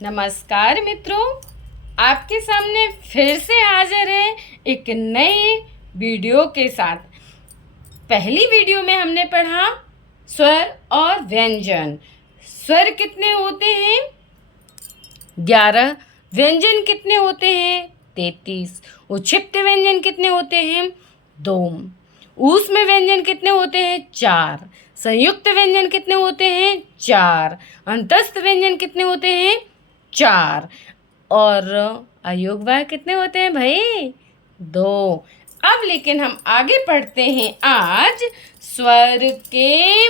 नमस्कार मित्रों, आपके सामने फिर से हाजिर है एक नए वीडियो के साथ। पहली वीडियो में हमने पढ़ा स्वर और व्यंजन। स्वर कितने होते हैं? 11। व्यंजन कितने होते हैं? 33। उच्छिष्ट व्यंजन कितने होते हैं? 2। ऊष्म व्यंजन कितने होते हैं? 4। संयुक्त व्यंजन कितने होते हैं? 4। अंतस्थ व्यंजन कितने होते हैं? 4। और अयोगवाह कितने होते हैं भाई? 2। अब लेकिन हम आगे पढ़ते हैं। आज स्वर के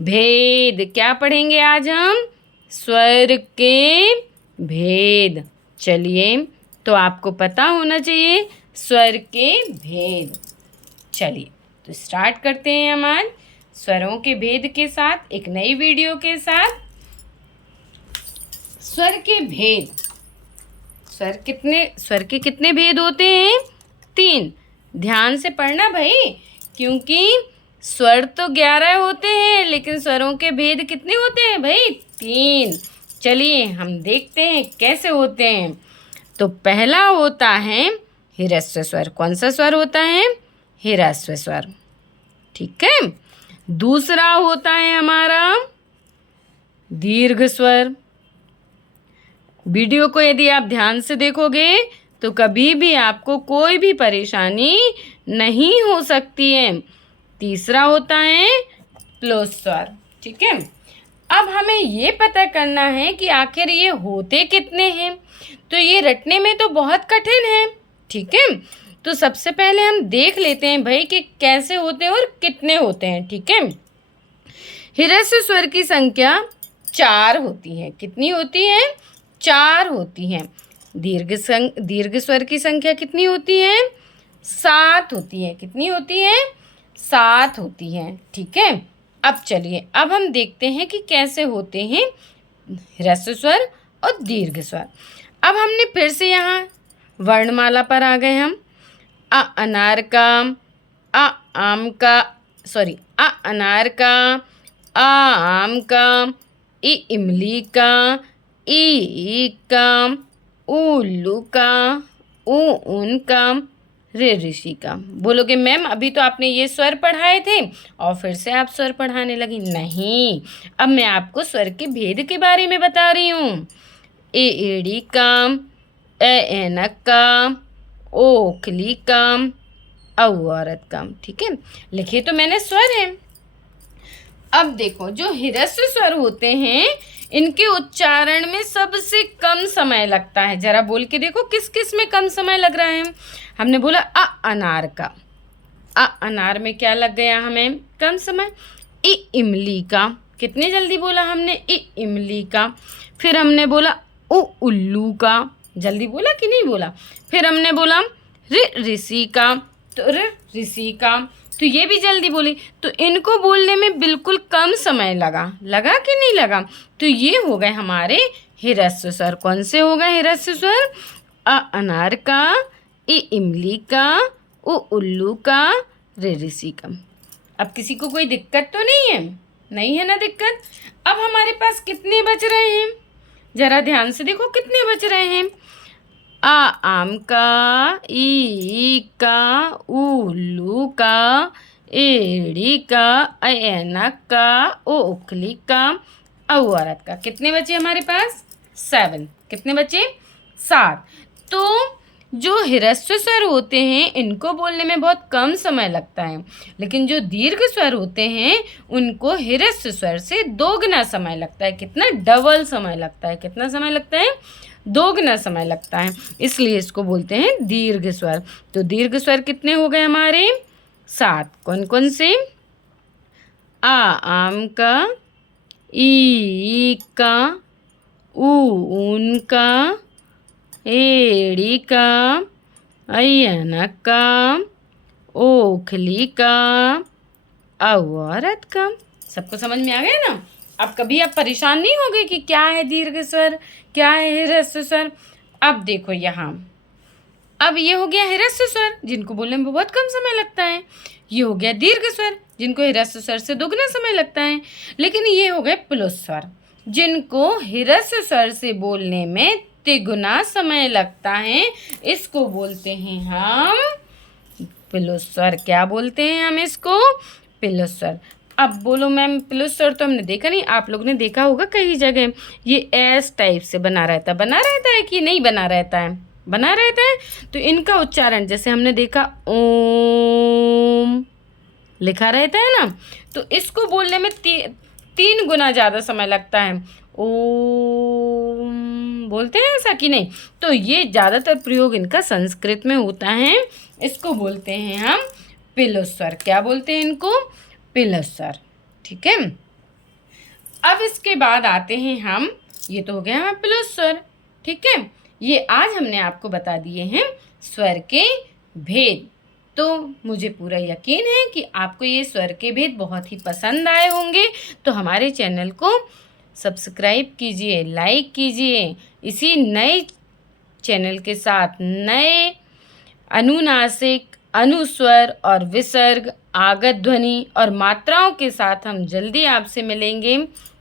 भेद क्या पढ़ेंगे? आज हम स्वर के भेद। चलिए, तो आपको पता होना चाहिए स्वर के भेद। चलिए तो स्टार्ट करते हैं हम आज स्वरों के भेद के साथ, एक नई वीडियो के साथ। स्वर के भेद। स्वर के कितने भेद होते हैं? 3। ध्यान से पढ़ना भाई, क्योंकि स्वर तो 11 होते हैं, लेकिन स्वरों के भेद कितने होते हैं भाई? 3। चलिए हम देखते हैं कैसे होते हैं। तो पहला होता है ह्रस्व स्वर। कौन सा स्वर होता है? ह्रस्व स्वर। ठीक है। दूसरा होता है हमारा दीर्घ स्वर। वीडियो को यदि आप ध्यान से देखोगे तो कभी भी आपको कोई भी परेशानी नहीं हो सकती है। तीसरा होता है प्लोष स्वर। ठीक है। अब हमें ये पता करना है कि आखिर ये होते कितने हैं। तो ये रटने में तो बहुत कठिन है। ठीक है। तो सबसे पहले हम देख लेते हैं भाई कि कैसे होते हैं और कितने होते हैं। ठीक है। ह्रस्व स्वर की संख्या 4 होती है। कितनी होती है? 4 होती है। दीर्घ स्वर की संख्या कितनी होती है? 7 होती है। कितनी होती है? 7 होती है। ठीक है। अब चलिए, अब हम देखते हैं कि कैसे होते हैं ह्रस्व स्वर और दीर्घ स्वर। अब हमने फिर से यहाँ वर्णमाला पर आ गए हम। अ अनार का, अ आम का, सॉरी, अ अनार का, आ आम का, इ इमली का, ई का, उल्लू का, ऊ ऊन का, रे ऋषि का। बोलोगे मैम अभी तो आपने ये स्वर पढ़ाए थे और फिर से आप स्वर पढ़ाने लगी। नहीं, अब मैं आपको स्वर के भेद के बारे में बता रही हूँ। ए एड़ी का, ए ऐनक का, ओ ओखली का, औ औरत का। ठीक है। लिखे तो मैंने स्वर है। अब देखो, जो ह्रस्व स्वर होते हैं इनके उच्चारण में सबसे कम समय लगता है। जरा बोल के देखो किस किस में कम समय लग रहा है। हमने बोला अ अनार का। अ अनार में क्या लग गया हमें? कम समय। इ इमली का। कितने जल्दी बोला हमने? इ इमली का। फिर हमने बोला उ उल्लू का। जल्दी बोला कि नहीं बोला? फिर हमने बोला रि ऋषि का। तो रि ऋषि का, तो ये भी जल्दी बोली। तो इनको बोलने में बिल्कुल कम समय लगा। लगा कि नहीं लगा? तो ये हो गए हमारे ह्रस्व स्वर। कौन से हो गए ह्रस्व स्वर? अ अनार का, इ इमली का, उ उल्लू का, रे ऋषि का। अब किसी को कोई दिक्कत तो नहीं है? नहीं है ना दिक्कत? अब हमारे पास कितने बच रहे हैं? जरा ध्यान से देखो कितने बच रहे हैं। आ आम का, ई का, उल्लू का, एड़ी का, ऐनक का, ओ उखली का, औ औरत का। कितने बचे हमारे पास? 7। कितने बचे? 7। तो जो ह्रस्व स्वर होते हैं इनको बोलने में बहुत कम समय लगता है, लेकिन जो दीर्घ स्वर होते हैं उनको ह्रस्व स्वर से दोगुना समय लगता है। कितना? डबल समय लगता है। कितना समय लगता है? दोगुना समय लगता है। इसलिए इसको बोलते हैं दीर्घ स्वर। तो दीर्घ स्वर कितने हो गए हमारे? 7। कौन कौन से? आ आम का, ई का, ऊ ऊन का, एड़ी का, ऐनक का, ओखली का, औ औरत का। सबको समझ में आ गया ना? अब कभी आप परेशान नहीं होगे कि क्या है दीर्घ स्वर, क्या है ह्रस्व स्वर। अब देखो यहाँ, अब ये हो गया ह्रस्व स्वर जिनको बोलने में बहुत कम समय लगता है। ये हो गया दीर्घ स्वर जिनको ह्रस्व स्वर से दोगुना समय लगता है। लेकिन ये हो गए प्लुस स्वर। जिनको ह्रस्व स्वर से बोलने में तिगुना समय लगता है, इसको बोलते हैं हम प्लुस स्वर। क्या बोलते हैं हम इसको? प्लुस स्वर। अब बोलो मैम, प्लुस स्वर तो हमने देखा नहीं, आप लोग ने देखा होगा कई जगह। ये एस टाइप से बना रहता है कि नहीं बना रहता है? बना रहता है। तो इनका उच्चारण जैसे हमने देखा ओम लिखा रहता है ना, तो इसको बोलने में 3 गुना ज़्यादा समय लगता है। ओम बोलते हैं ऐसा कि नहीं? तो ये ज़्यादातर प्रयोग इनका संस्कृत में होता है। इसको बोलते हैं हम प्लुस स्वर। क्या बोलते हैं इनको? प्लुस स्वर। ठीक है। अब इसके बाद आते हैं हम, ये तो हो गया हमारा प्लुस स्वर। ठीक है। ये आज हमने आपको बता दिए हैं स्वर के भेद। तो मुझे पूरा यकीन है कि आपको ये स्वर के भेद बहुत ही पसंद आए होंगे। तो हमारे चैनल को सब्सक्राइब कीजिए, लाइक कीजिए। इसी नए चैनल के साथ नए अनुनासिक, अनुस्वर और विसर्ग, आगत ध्वनि और मात्राओं के साथ हम जल्दी आपसे मिलेंगे।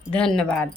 धन्यवाद।